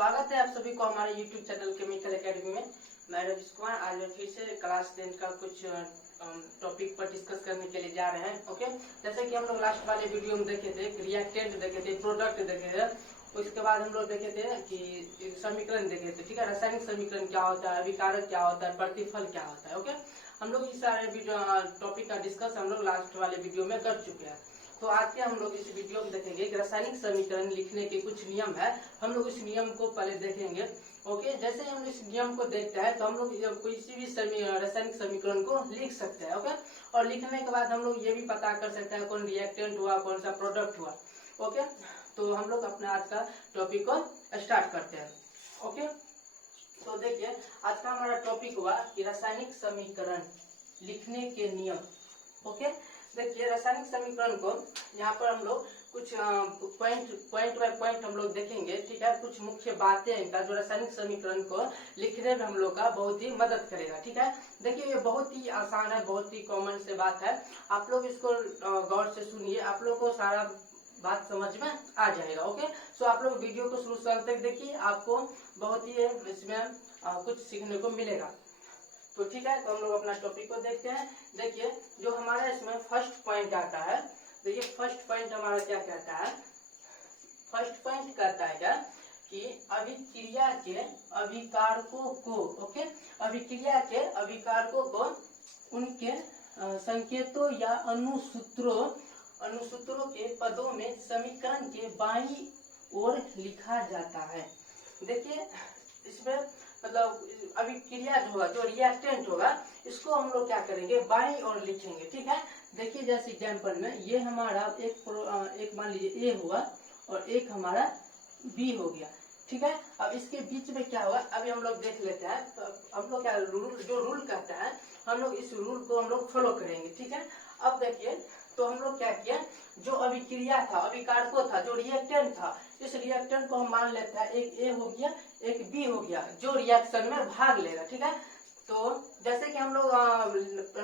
स्वागत है आप सभी को हमारे YouTube चैनल केमिकल एकेडमी में। मैं रविश कुमार आज फिर से क्लास 10 का कुछ टॉपिक पर डिस्कस करने के लिए जा रहे हैं। ओके, जैसे कि हम लोग लास्ट वाले वीडियो में देखे थे, रिएक्टेंट देखे थे, प्रोडक्ट देखे थे, उसके बाद हम लोग देखे थे कि समीकरण देखे थे। ठीक है, रासायनिक समीकरण क्या होता है, अभिकारक क्या होता है, प्रतिफल क्या होता है। ओके, हम लोग इस सारे टॉपिक का डिस्कस हम लोग लास्ट वाले वीडियो में कर चुके हैं। तो आज के हम लोग इस वीडियो में देखेंगे कि रासायनिक समीकरण लिखने के कुछ नियम है। हम लोग इस नियम को पहले देखेंगे। ओके, जैसे हम इस नियम को देखते हैं तो हम लोग किसी भी रासायनिक समीकरण को लिख सकते हैं। ओके, और लिखने के बाद हम लोग ये भी पता कर सकते हैं कौन रिएक्टेंट हुआ, कौन सा प्रोडक्ट हुआ। ओके, तो हम लोग अपने आज का टॉपिक को स्टार्ट करते हैं। ओके, तो देखिए आज का हमारा टॉपिक हुआ कि रासायनिक समीकरण लिखने के नियम। ओके, देखिए रासायनिक समीकरण को यहाँ पर हम लोग कुछ पॉइंट बाय पॉइंट हम लोग देखेंगे। ठीक है, कुछ मुख्य बातें इनका जो रासायनिक समीकरण को लिखने में हम लोग का बहुत ही मदद करेगा। ठीक है, देखिए ये बहुत ही आसान है, बहुत ही कॉमन से बात है। आप लोग इसको गौर से सुनिए, आप लोग को सारा बात समझ में आ जाएगा। ओके, सो आप लोग वीडियो को शुरू से अंत तक देखिए, आपको बहुत ही इसमें कुछ सीखने को मिलेगा। तो ठीक है, तो हम लोग अपना टॉपिक को देखते हैं। देखिए जो हमारा इसमें फर्स्ट पॉइंट आता है, देखिए फर्स्ट पॉइंट हमारा क्या कहता है। फर्स्ट पॉइंट कहता है क्या कि अभिक्रिया के अभिकारकों को, ओके, अभिक्रिया के अभिकारकों को उनके संकेतों या अनुसूत्रों के पदों में समीकरण के बाईं ओर लिखा जाता है। देखिए इसमें मतलब अभिक्रिया जो होगा, जो रिएक्टेंट होगा, इसको हम लोग क्या करेंगे, बाईं ओर लिखेंगे। ठीक है, देखिए जैसे एग्जाम्पल में ये हमारा एक मान लीजिए ए हुआ और एक हमारा बी हो गया। ठीक है, अब इसके बीच में क्या होगा अभी हम लोग देख लेते हैं। तो हम लोग क्या जो रूल कहता है हम लोग इस रूल को हम लोग फॉलो करेंगे। ठीक है, अब देखिए तो हम लोग क्या किया, जो अभिक्रिया था, अभिकारको था, जो रिएक्टेंट था, इस रिएक्टेंट को हम मान लेते हैं एक ए हो गया, एक बी हो गया, जो रिएक्शन में भाग लेगा। ठीक है, तो जैसे कि हम लोग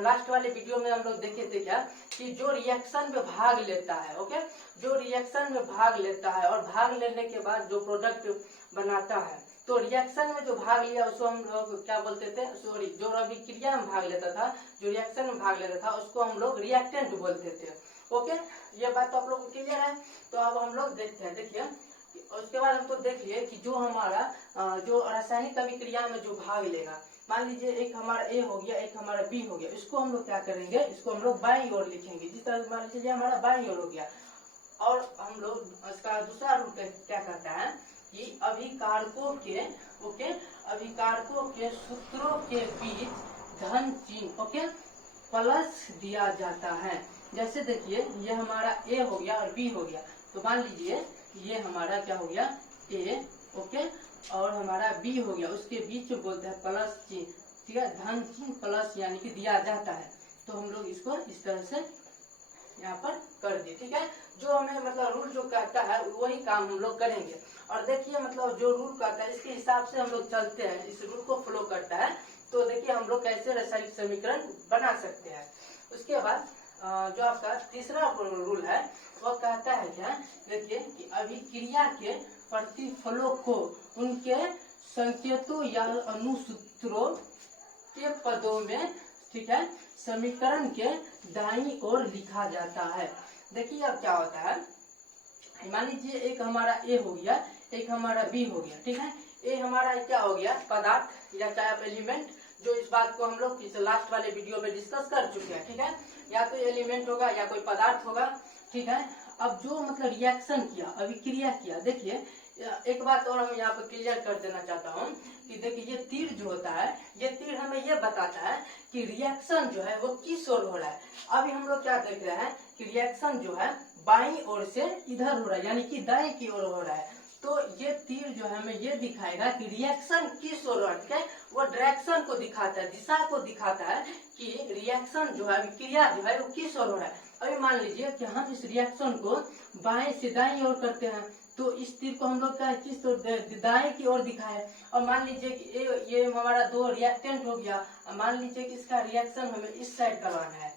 लास्ट वाले वीडियो में हम लोग देखे थे क्या कि जो रिएक्शन में भाग लेता है, ओके, जो रिएक्शन में भाग लेता है और भाग लेने के बाद जो प्रोडक्ट बनाता है, तो रिएक्शन में जो भाग लिया उसको हम लोग क्या बोलते थे, सॉरी, जो अभिक्रिया में भाग लेता था, जो रिएक्शन में भाग लेता था, उसको हम लोग रिएक्टेंट बोलते थे। ओके, ये बात तो आप लोग को क्लियर है। तो अब हम लोग देखते हैं। देखिए उसके बाद हमको देख लिए कि जो हमारा जो रासायनिक अभिक्रिया में जो भाग लेगा, मान लीजिए एक हमारा ए हो गया, एक हमारा बी हो गया, इसको हम लोग क्या करेंगे, इसको हम लोग बाईं ओर लिखेंगे। जिस तरह मान लीजिए हमारा बाईं ओर हो गया। और हम लोग इसका दूसरा रूल क्या कहता है कि अभिकारकों के, ओके, अभिकारकों के सूत्रों के बीच धन चिन्ह, ओके, प्लस दिया जाता है। जैसे देखिए ये हमारा ए हो गया और बी हो गया, तो मान लीजिए ये हमारा क्या हो गया, ए, ओके, और हमारा बी हो गया, उसके बीच में बोलते हैं प्लस चिन्ह। ठीक है, धन चिन्ह प्लस यानी कि दिया जाता है। तो हम लोग इसको इस तरह से यहाँ पर कर दिए। ठीक है, जो हमें मतलब रूल जो कहता है वही काम हम लोग करेंगे। और देखिए मतलब जो रूल कहता है इसके हिसाब से हम लोग चलते हैं, इस रूल को फॉलो करता है। तो देखिए हम लोग कैसे रासायनिक समीकरण बना सकते हैं। उसके बाद जो आपका तीसरा रूल है वह कहता है क्या, देखिए कि अभिक्रिया के प्रतिफलों को उनके संकेतों या अनुसूत्रों के पदों में, ठीक है, समीकरण के दाईं ओर लिखा जाता है। देखिए अब क्या होता है, मान लीजिए एक हमारा ए हो गया, एक हमारा बी हो गया। ठीक है, ए हमारा क्या हो गया, पदार्थ या टाइप एलिमेंट, जो इस बात को हम लोग इस लास्ट वाले वीडियो में डिस्कस कर चुके हैं। ठीक है, या तो एलिमेंट होगा या कोई पदार्थ होगा। ठीक है, अब जो मतलब रिएक्शन किया, अभिक्रिया किया, देखिए एक बात और हम यहाँ पर क्लियर कर देना चाहता हूँ कि देखिए ये तीर जो होता है, ये तीर हमें ये बताता है कि रिएक्शन जो है वो किस ओर हो रहा है। अभी हम लोग क्या देख रहे हैं कि रिएक्शन जो है बाईं ओर से इधर हो रहा है, यानी कि दाएं की ओर हो रहा है। तो ये तीर जो है हमें ये दिखाएगा कि रिएक्शन किस ओर हो रहा है, वो डायरेक्शन को दिखाता है, दिशा को दिखाता है कि रिएक्शन जो है, अभिक्रिया जो है वो किस ओर हो रहा है। अभी मान लीजिए कि हम इस रिएक्शन को बाएं से दाईं ओर करते हैं, तो इस तीर को हम लोग क्या किस ओर, दाएं की ओर दिखाए। और मान लीजिए कि ये हमारा दो रिएक्टेंट हो गया, मान लीजिए कि इसका रिएक्शन हमें इस साइड करवाना है।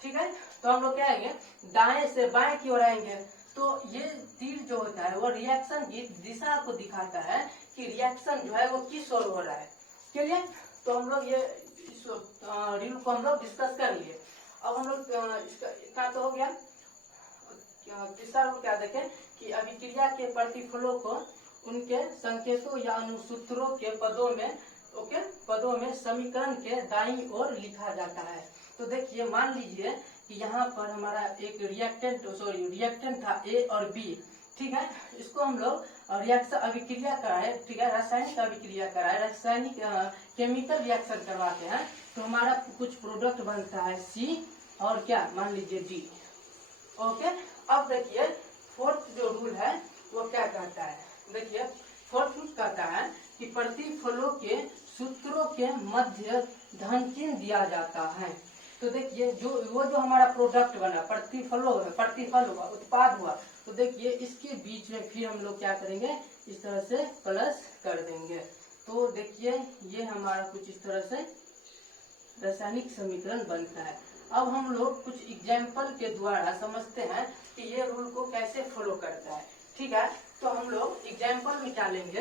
ठीक है, तो हम लोग क्या आएंगे, दाएं से बाएं की ओर आएंगे। तो ये तीर जो होता है वो रिएक्शन की दिशा को दिखाता है कि रिएक्शन जो है वो किस ओर हो रहा है। क्लियर? तो हम लोग ये इस रूल को हम लोग डिस्कस कर लिए। अब हम लोग इसका इतना तो हो गया। तीसरा रूल क्या देखें कि अभिक्रिया के प्रतिफलों को उनके संकेतों या अनुसूत्रों के पदों में समीकरण के दाईं ओर लिखा जाता है। तो देखिए मान लीजिए कि यहाँ पर हमारा एक रिएक्टेंट था ए और बी, ठीक है। इसको हम लोग रिएक्शन अभिक्रिया कराए, ठीक है, रासायनिक अभिक्रिया कराए, रासायनिक केमिकल रिएक्शन करवाते हैं तो हमारा कुछ प्रोडक्ट बनता है सी और क्या मान लीजिए डी। ओके, अब देखिए फोर्थ जो रूल है वो क्या कहता है। देखिए फोर्थ रूल कहता है कि प्रतिफलों के सूत्रों के मध्य धन चिन्ह दिया जाता है। तो देखिए जो हमारा प्रोडक्ट बना प्रतिफल हुआ, उत्पाद हुआ, तो देखिए इसके बीच में फिर हम लोग क्या करेंगे, इस तरह से प्लस कर देंगे। तो देखिए ये हमारा कुछ इस तरह से रासायनिक समीकरण बनता है। अब हम लोग कुछ एग्जाम्पल के द्वारा समझते हैं कि ये रूल को कैसे फॉलो करता है, ठीक है। तो हम लोग एग्जाम्पल निकालेंगे।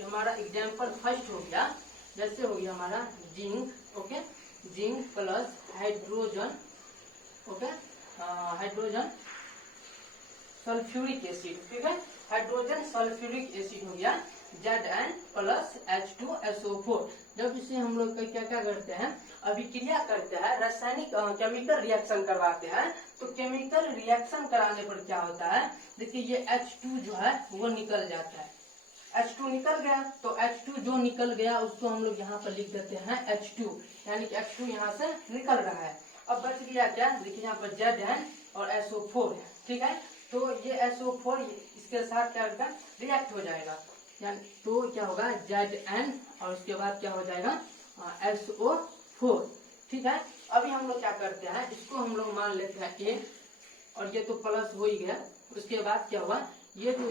हमारा एग्जाम्पल फर्स्ट हो गया, जैसे हो गया हमारा zinc, okay, zinc plus hydrogen, okay, hydrogen sulphuric acid, ठीक है, हाइड्रोजन सल्फ्यूरिक एसिड हो गया Zn प्लस H2SO4। जब इसे हम लोग क्या क्या करते हैं, अभिक्रिया करते हैं, रासायनिक केमिकल रिएक्शन करवाते हैं, तो केमिकल रिएक्शन कराने पर क्या होता है, देखिए ये H2 जो है वो निकल जाता है। H2 निकल गया, तो H2 जो निकल गया उसको हम लोग यहाँ पर लिख देते हैं H2, यानी कि H2 यहाँ से निकल रहा है। अब बच गया क्या, देखिए यहाँ पर Zn और SO4, ठीक है। तो ये SO4 इसके साथ क्या होगा, रिएक्ट हो जाएगा, यानी तो क्या होगा Zn और उसके बाद क्या हो जाएगा SO4, ठीक है। अभी हम लोग क्या करते हैं, इसको हम लोग मान लेते हैं A और ये तो प्लस हो ही गया। उसके बाद क्या हुआ, ये जो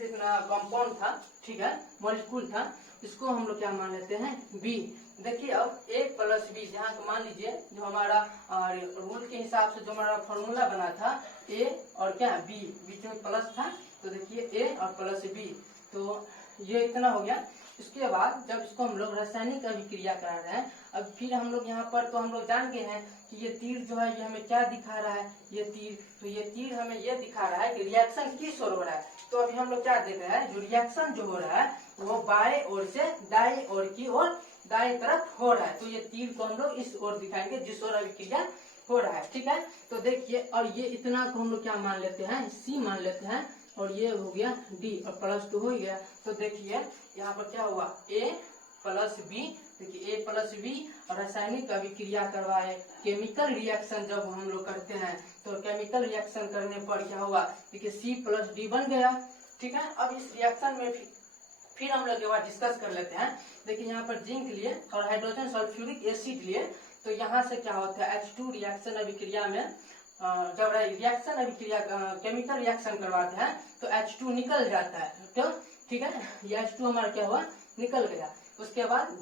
इतना कंपाउंड था, ठीक है, मॉलिक्यूल था, इसको हम लोग क्या मान लेते हैं B। देखिए अब A प्लस B, जहाँ मान लीजिए जो हमारा रूल के हिसाब से जो हमारा फॉर्मूला बना था A और क्या B, बीच में प्लस था, तो देखिए A और प्लस B, तो ये इतना हो गया। इसके बाद जब इसको हम लोग रासायनिक अभिक्रिया करा रहे हैं, अब फिर हम लोग यहाँ पर तो हम लोग जान गए हैं कि ये तीर जो है ये हमें क्या दिखा रहा है, ये तीर, तो ये तीर हमें ये दिखा रहा है कि रिएक्शन किस ओर हो रहा है। तो अभी हम लोग क्या देख रहे हैं, जो रिएक्शन जो हो रहा है वो बाएं ओर से दाएं ओर की ओर दाएं तरफ हो रहा है। तो ये तीर को हम लोग इस ओर दिखाएंगे जिस ओर अभिक्रिया हो रहा है, ठीक है। तो देखिए और ये इतना को हम लोग क्या मान लेते हैं, C मान लेते हैं, और ये हो गया D और प्लस तो हो गया। तो देखिए यहाँ पर क्या हुआ, A प्लस B, देखिए A प्लस B रासायनिक अभिक्रिया करवाए, केमिकल रिएक्शन जब हम लोग करते हैं तो केमिकल रिएक्शन करने पर क्या हुआ, देखिए C प्लस D बन गया, ठीक है। अब इस रिएक्शन में फिर हम लोग एक बार डिस्कस कर लेते हैं। देखिए यहाँ पर जिंक लिए और हाइड्रोजन सल्फ्यूरिक एसिड लिए, तो यहाँ से क्या होता है H2 रिएक्शन अभिक्रिया में जब रिएक्शन अभिक्रिया केमिकल रिएक्शन करवाते हैं तो H2 निकल जाता है, तो ठीक है, ये H2 हमारा क्या हुआ, निकल गया। उसके बाद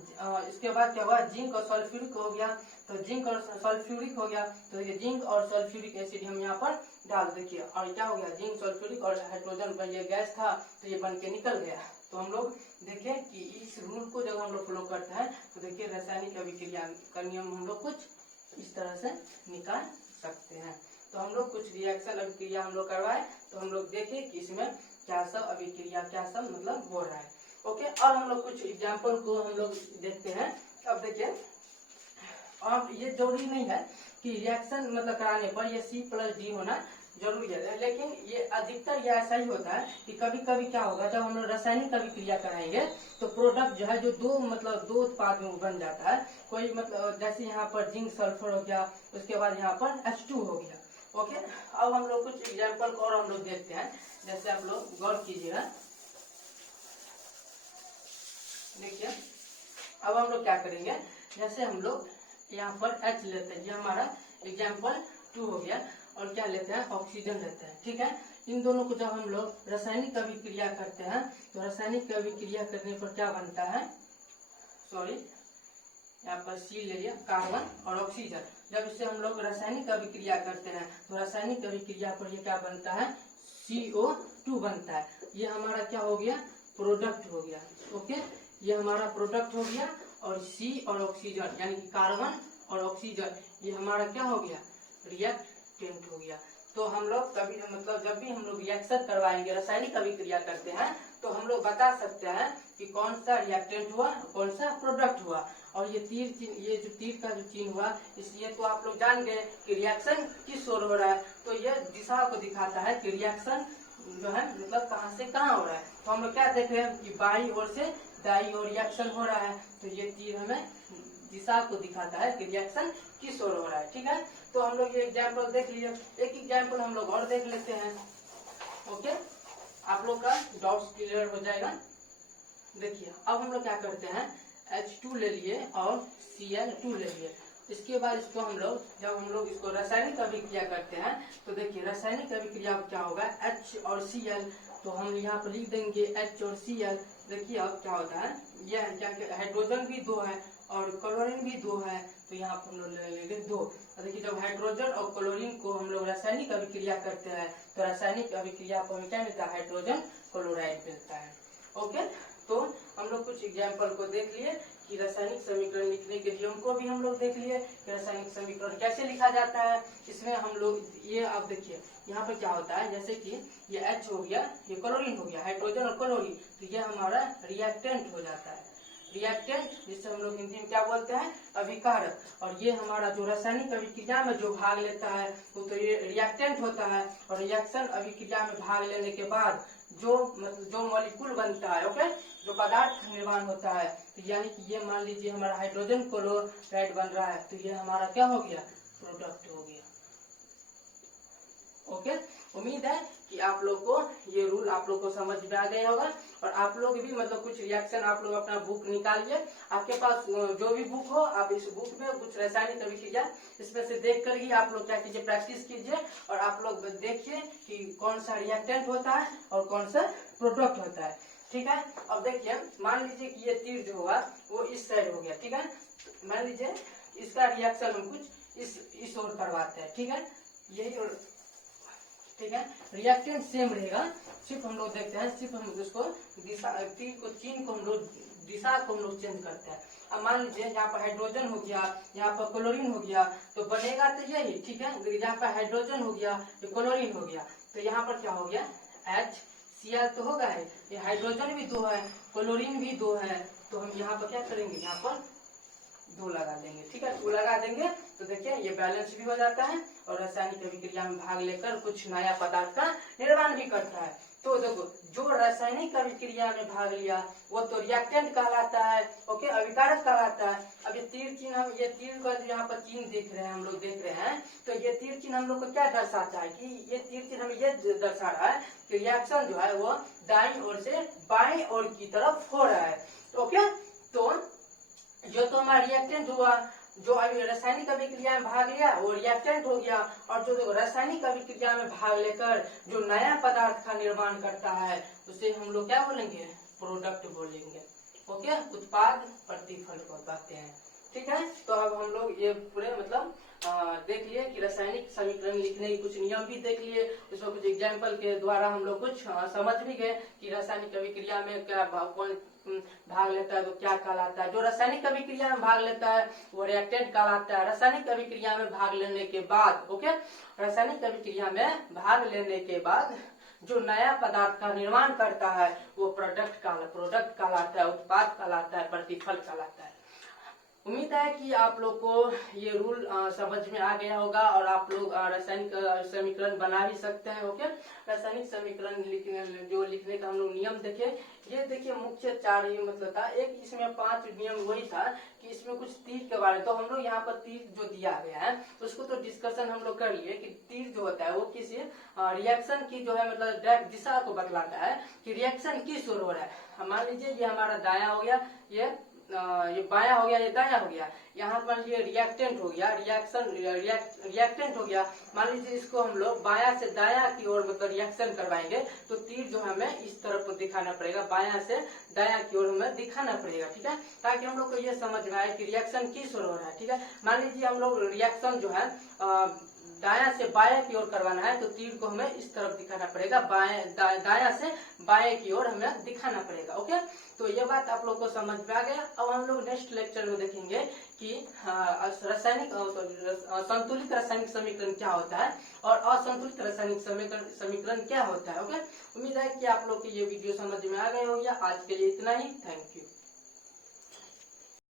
क्या हुआ, जिंक और सल्फ्यूरिक हो गया, तो जिंक और सल्फ्यूरिक हो गया, तो ये जिंक और सल्फ्यूरिक एसिड हम यहाँ पर डाल, देखिए और क्या हो गया, जिंक सल्फ्यूरिक और हाइड्रोजन का ये गैस था तो ये बन के निकल गया। तो हम लोग देखें कि इस रूल को जब हम लोग फॉलो करते हैं तो देखिए रासायनिक अभिक्रिया का नियम हम लोग कुछ इस तरह से निकाल सकते हैं। तो हम लोग कुछ रिएक्शन अभिक्रिया हम लोग करवाए, तो हम लोग देखें कि इसमें क्या सब अभिक्रिया क्या सब मतलब हो रहा है। ओके, और हम लोग कुछ एग्जाम्पल को हम लोग देखते हैं। अब देखिए अब ये जरूरी नहीं है कि रिएक्शन मतलब कराने पर ये C प्लस D होना जरूरी है, लेकिन ये अधिकतर ये ऐसा ही होता है कि कभी कभी क्या होगा, जब हम लोग रासायनिक अभिक्रिया कराएंगे तो प्रोडक्ट जो है जो दो उत्पाद में बन जाता है। कोई मतलब जैसे यहाँ पर जिंक सल्फर हो गया, उसके बाद यहाँ पर H2 हो गया। ओके, अब हम लोग कुछ एग्जाम्पल और हम लोग देखते हैं, जैसे आप लोग गौर कीजिएगा। देखिए अब हम लोग क्या करेंगे, जैसे हम लोग यहाँ पर H लेते हैं, ये हमारा एग्जाम्पल 2 हो गया, और क्या लेते हैं, ऑक्सीजन लेते हैं, ठीक है। इन दोनों को जब हम लोग रासायनिक अभिक्रिया करते हैं तो रासायनिक अभिक्रिया करने पर क्या बनता है, यहाँ पर C ले लिया, कार्बन और ऑक्सीजन। जब इसे हम लोग रासायनिक अभिक्रिया करते हैं तो रासायनिक अभिक्रिया पर ये क्या बनता है, CO2 बनता है। ये हमारा क्या हो गया, प्रोडक्ट हो गया। ओके, ये हमारा प्रोडक्ट हो गया। और C और ऑक्सीजन यानी कि कार्बन और ऑक्सीजन ये हमारा क्या हो गया, रिएक्टेंट हो गया। तो हम लोग कभी मतलब जब भी हम लोग रिएक्शन करवाएंगे, रासायनिक अभिक्रिया करते हैं, तो हम लोग बता सकते हैं कि कौन सा रिएक्टेंट हुआ, कौन सा प्रोडक्ट हुआ। और ये तीर चिन्ह, ये जो तीर का जो चिन्ह हुआ, इसलिए तो आप लोग जान गए कि रिएक्शन किस ओर हो रहा है। तो ये दिशा को दिखाता है कि रिएक्शन जो है मतलब कहाँ से कहाँ हो रहा है। तो हम लोग क्या देख रहे हैं कि बाई ओर से दाई ओर रिएक्शन हो रहा है। तो ये तीर हमें दिशा को दिखाता है कि रिएक्शन किस ओर हो रहा है। ठीक है, तो हम लोग ये एग्जाम्पल देख लिए। एक एग्जाम्पल हम लोग और देख लेते हैं। ओके, आप लोग का डाउट्स क्लियर हो जाएगा। देखिए, अब हम लोग क्या करते हैं, H2 ले लिए और Cl2 ले लिए। इसके बाद इसको हम लोग जब हम लोग इसको रासायनिक अभिक्रिया करते हैं, तो देखिए रासायनिक अभिक्रिया क्या होगा, H और Cl। तो हम यहाँ पर लिख देंगे H और Cl। देखिए अब क्या होता है, यह क्या हाइड्रोजन भी 2 है और क्लोरीन भी 2 है। तो यहाँ पर हम लोग ले लेंगे 2। देखिए जब हाइड्रोजन और क्लोरीन को हम लोग रासायनिक अभिक्रिया करते हैं, तो रासायनिक अभिक्रिया को हमें क्या मिलता है, हाइड्रोजन क्लोराइड मिलता है। ओके, तो हम लोग कुछ एग्जाम्पल को देख लिए कि रासायनिक समीकरण लिखने के नियम को भी हम लोग देख लिए कि रासायनिक समीकरण कैसे लिखा जाता है। इसमें हम लोग ये आप देखिए यहाँ पे क्या होता है, जैसे कि ये H हो गया, ये क्लोरीन हो गया, हाइड्रोजन और क्लोरीन, तो ये हमारा रिएक्टेंट हो जाता है। रिएक्टेंट जिससे हम लोग हिंदी में क्या बोलते हैं, अभिकारक। और ये हमारा जो रासायनिक अभिक्रिया में जो भाग लेता है वो तो ये रिएक्टेंट होता है। और रिएक्शन अभिक्रिया में भाग लेने के बाद जो मतलब जो मॉलिक्यूल बनता है, ओके, जो पदार्थ का निर्माण होता है, तो यानी कि ये मान लीजिए हमारा हाइड्रोजन क्लोराइड बन रहा है, तो ये हमारा क्या हो गया, प्रोडक्ट हो गया। ओके, उम्मीद है कि आप लोग को ये रूल आप लोग को समझ में आ गया होगा। और आप लोग भी मतलब कुछ रिएक्शन आप लोग अपना बुक निकालिए, आपके पास जो भी बुक हो, आप इस बुक में कुछ रासायनिक अभिक्रिया इसमें से देख कर ही आप लोग क्या कीजिए, प्रैक्टिस कीजिए। और आप लोग देखिए कि कौन सा रिएक्टेंट होता है और कौन सा प्रोडक्ट होता है। ठीक है, अब देखिए मान लीजिए कि ये तीर जो हुआ वो इस साइड हो गया। ठीक है, मान लीजिए इसका रिएक्शन हम कुछ इस ओर करवाते हैं। ठीक है, यही और ठीक है, रिएक्टेंट सेम रहेगा, सिर्फ हम लोग देखते हैं, सिर्फ हम उसको दिशा तीर को चिन्ह को हम लोग दिशा को हम लोग चेंज करते हैं। अब मान लीजिए यहाँ पर हाइड्रोजन हो गया, यहाँ पर क्लोरीन हो गया, तो बनेगा तो यही। ठीक है, यहाँ पर हाइड्रोजन हो गया, ये क्लोरीन हो गया, तो यहाँ पर क्या हो गया, HCl तो होगा है, ये हाइड्रोजन भी 2 है, क्लोरीन भी 2 है, तो हम यहाँ पर क्या करेंगे, यहाँ पर 2 लगा देंगे। ठीक है, 2 लगा देंगे तो देखिए ये बैलेंस भी हो जाता है और रासायनिक अभिक्रिया में भाग लेकर कुछ नया पदार्थ का निर्माण भी करता है। तो देखो जो रासायनिक अभिक्रिया में भाग लिया वो तो रिएक्टेंट कहलाता है, ओके, अभिकारक कहलाता है। अब ये तीर चिन्ह, हम ये तीर का यहाँ पर चिन्ह देख रहे हैं, हम लोग देख रहे हैं, तो ये तीर चिन्ह हम लोग को क्या दर्शाता है कि ये तीर चिन्ह हमें ये दर्शा रहा है कि रिएक्शन जो है वो दाईं ओर से बाईं ओर की तरफ हो रहा है। ओके, तो जो तो हमारा रिएक्टेंट हुआ, जो अभी रासायनिक अभिक्रिया में भाग लिया वो रिएक्टेंट हो गया। और जो रासायनिक अभिक्रिया में भाग लेकर जो नया पदार्थ का निर्माण करता है उसे हम लोग क्या बोलेंगे, प्रोडक्ट बोलेंगे। ओके, उत्पाद प्रतिफल को कहते हैं। ठीक है, तो अब हम लोग ये पूरे मतलब देख लिए कि रासायनिक समीकरण लिखने के कुछ नियम भी देख लिए, उसमें कुछ एग्जाम्पल के द्वारा हम लोग कुछ समझ भी गए कि रासायनिक अभिक्रिया में क्या कौन भाग लेता है तो क्या कहलाता है। जो रासायनिक अभिक्रिया में भाग लेता है वो रिएक्टेंट कहलाता है। रासायनिक अभिक्रिया में भाग लेने के बाद, ओके, रासायनिक अभिक्रिया में भाग लेने के बाद जो नया पदार्थ का निर्माण करता है वो प्रोडक्ट कहलाता है, उत्पाद कहलाता है, प्रतिफल कहलाता है। उम्मीद है कि आप लोग को ये रूल समझ में आ गया होगा और आप लोग रासायनिक समीकरण बना भी सकते हैं। ओके, रासायनिक समीकरण लिखने का हम लोग नियम देखे, ये देखिए मुख्य 4 ही मतलब था। एक इसमें 5 नियम वही था कि इसमें कुछ तीर के बारे में, तो हम लोग यहाँ पर तीर जो दिया गया है उसको तो डिस्कशन हम लोग कर लिए कि तीर जो होता है वो किसी रिएक्शन की जो है मतलब दिशा को बतलाता है कि रिएक्शन किस ओर हो रहा है। मान लीजिए ये हमारा दायां हो गया, ये बायां हो गया, ये दायां हो गया। यहाँ मान लीजिए रिएक्टेंट हो गया, रिएक्टेंट हो गया। मान लीजिए इसको हम लोग बायां से दायां की ओर मतलब रिएक्शन करवाएंगे तो तीर जो हमें इस तरफ को दिखाना पड़ेगा, बायां से दायां की ओर हमें दिखाना पड़ेगा। ठीक है, ताकि हम लोग को ये समझ में आए कि रिएक्शन किस ओर हो रहा है। ठीक है, मान लीजिए हम लोग रिएक्शन जो है दायां से बाएं की ओर करवाना है तो तीर को हमें इस तरफ दिखाना पड़ेगा, दायां से बाएं की ओर हमें दिखाना पड़ेगा। ओके, तो ये बात आप लोग को समझ में आ गया। अब हम लोग नेक्स्ट लेक्चर में देखेंगे कि रासायनिक संतुलित रासायनिक समीकरण क्या होता है और असंतुलित रासायनिक समीकरण क्या होता है। ओके, उम्मीद है कि आप लोग को ये वीडियो समझ में आ गए होंगे। आज के लिए इतना ही, थैंक यू।